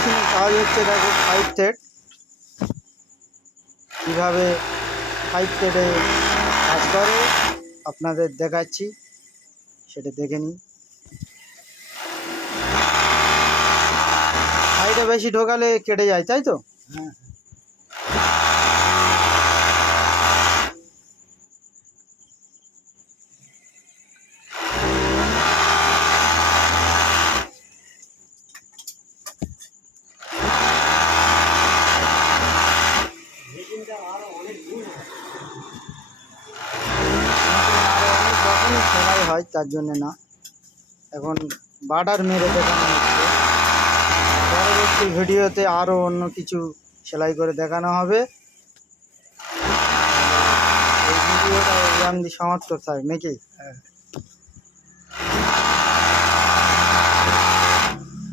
মেশিনের কাজ হচ্ছে দেখো 5 থ্রেড, কীভাবে 5 থ্রেডে কাজ করে আপনাদের দেখাচ্ছি, সেটা দেখে নিন। সাইডে বেশি ঢোকালে কেটে যায়, তাই তো? হ্যাঁ আরো অনেক রকমের সেলাই হয়, তার জন্যে না। এখন বার্ডার মেরে দেখানো হচ্ছে, পরবর্তী ভিডিওতে আরও অন্য কিছু সেলাই করে দেখানো হবে। এই ভিডিওটা এখান দিয়ে সমাপ্ত থাক নাকি?